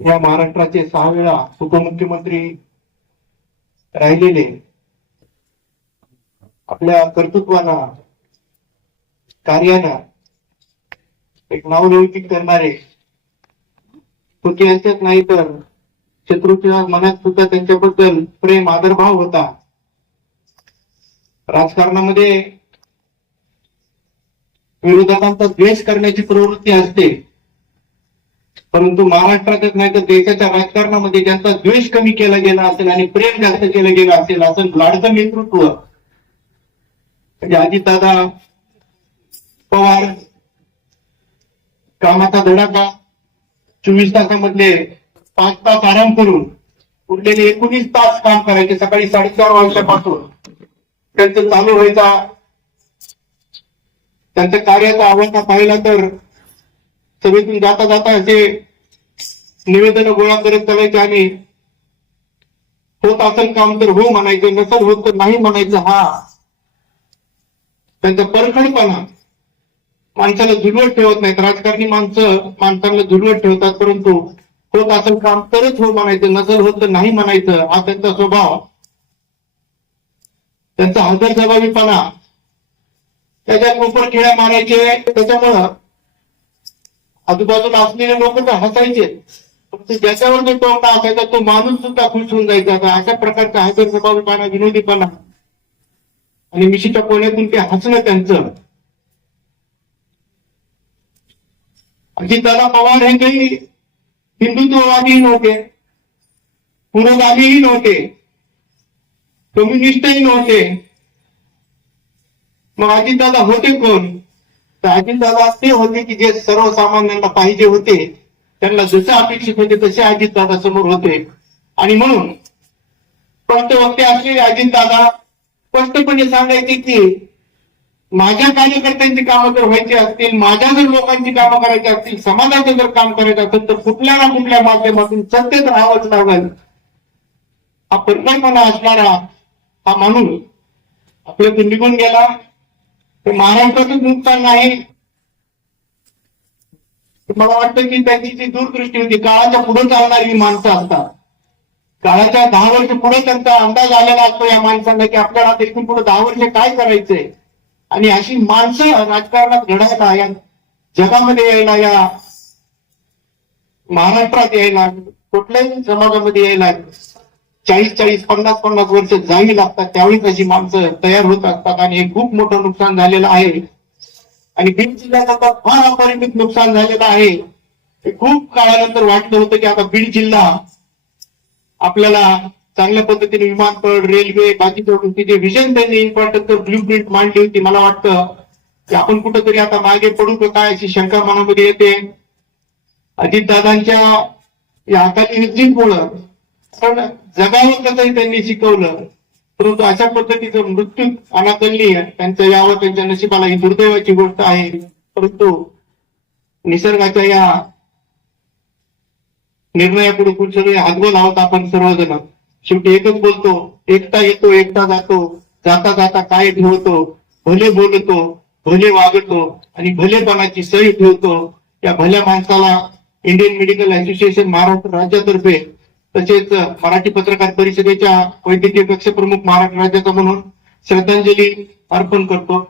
या महाराष्ट्राचे 6 वेळा उपमुख्यमंत्री राहिलेले, आपल्या कर्तृत्वाला कार्यानं एक नावलौकिक करणारे फक्त यांच्यात नाही तर शत्रूच्या मनात सुद्धा त्यांच्याबद्दल प्रेम आदरभाव होता. राजकारणामध्ये विरोधकांचा द्वेष करण्याची प्रवृत्ती असते, परंतु महाराष्ट्रातच नाही तर देशाच्या राजकारणामध्ये ज्यांचा द्वेष कमी केला गेला असेल आणि प्रेम जास्त केलं गेलं असेल असं लाडकं नेतृत्व म्हणजे अजितदादा पवार. कामाचा धडाका, 24 तासामधले 5 तास आराम करून उरलेले 19 तास काम करायचे. सकाळी 4:30 वाजल्यापासून त्यांचं चालू व्हायचा. त्यांच्या कार्याचा आवाका पाहिला तर सभेतून जाता जाता असे निवेदन गोळा करत चालायचे आणि होत असेल काम तर हो म्हणायचं, नसेल होत तर नाही म्हणायचं. हा त्यांचा परखडपणा माणसाला झुलवत ठेवत नाहीत. राजकारणी माणसं माणसाला झुलवत ठेवतात, परंतु होत असेल काम तरच हो म्हणायचं, नसेल होत तर नाही म्हणायचं. हा त्यांचा स्वभाव, त्यांचा हजरजबाबीपणा, त्याच्या कोपर खेळ्या मारायचे. त्याच्यामुळं आजूबाजूला असलेले लोक तर हसायचे, फक्त ज्याच्यावर जो टोमणा असायचा तो माणूस सुद्धा खुश होऊन जायचा. अशा प्रकारचा हजरजबाबीपणा, विनोदीपणा आणि मिशीच्या कोण्यातून ते हसणं त्यांचं. अजितदादा पवार हे काही हिंदुत्ववादीही नव्हते, पुरोगामीही नव्हते, कम्युनिस्टही नव्हते. मग अजितदादा होते कोण? तर अजितदादा ते होते की जे सर्वसामान्यांना पाहिजे होते, त्यांना जसे अपेक्षित होते तसे अजितदादा समोर होते. आणि म्हणून स्पष्टवक्ते असलेले अजितदादा स्पष्टपणे सांगायचे की माझ्या कार्यकर्त्यांची कामं जर व्हायची असतील, माझ्या जर लोकांची कामं करायची असतील, समाजाचं जर काम करायचं असेल तर कुठल्या ना कुठल्या माध्यमातून सत्तेत राहावंच लागेल. हा परखडपणा असणारा हा माणूस आपल्यातून निघून गेला. ते महाराष्ट्रातच नुकसान नाही, मला वाटतं की त्यांची जी दूरदृष्टी होती, काळाच्या पुढे चालणारी माणसं असतात. काळाच्या 10 वर्ष पुढे त्यांचा अंदाज आलेला असतो या माणसांना की आपल्याला इथून पुढे 10 वर्ष काय करायचंय. आणि अशी माणसं राजकारणात घडायला, या जगामध्ये यायला, या महाराष्ट्रात यायला, कुठल्याही समाजामध्ये यायला 40-40, 50-50 वर्ष जावी लागतात. त्यावेळीच अशी माणसं तयार होत असतात आणि हे खूप मोठं नुकसान झालेलं आहे. आणि बीड जिल्ह्यात आता फार अपरिमित नुकसान झालेलं आहे. हे खूप काळानंतर वाटलं होतं की आता बीड जिल्हा आपल्याला चांगल्या पद्धतीने विमानतळ, रेल्वे, बाकीचं जे विजन त्यांनी इन्फ्रास्ट्रक्चर ब्ल्यू प्रिंट मांडली होती, मला वाटतं की आपण कुठंतरी आता मागे पडू का काय अशी शंका मनामध्ये येते. अजितदादांच्या या अकाली निधीमुळं पण जगावं कसंही त्यांनी शिकवलं, परंतु अशा पद्धतीचं मृत्यू अनाकलनीय त्यांचं यावं, त्यांच्या नशिबाला ही दुर्दैवाची गोष्ट आहे. परंतु निसर्गाच्या या निर्णयापुढे खूप सगळे हातबल आहोत आपण सर्वजण. शेवटी एकच बोलतो, एकटा येतो एकटा जातो, जाता जाता काय ठेवतो, भले बोलतो भले वागतो आणि भलेपणाची सही ठेवतो. या भल्या माणसाला इंडियन मेडिकल असोसिएशन महाराष्ट्र राज्यातर्फे तसेच मराठी पत्रकार परिषदेच्या वैद्यकीय कक्ष प्रमुख महाराष्ट्र राज्याचा म्हणून श्रद्धांजली अर्पण करतो.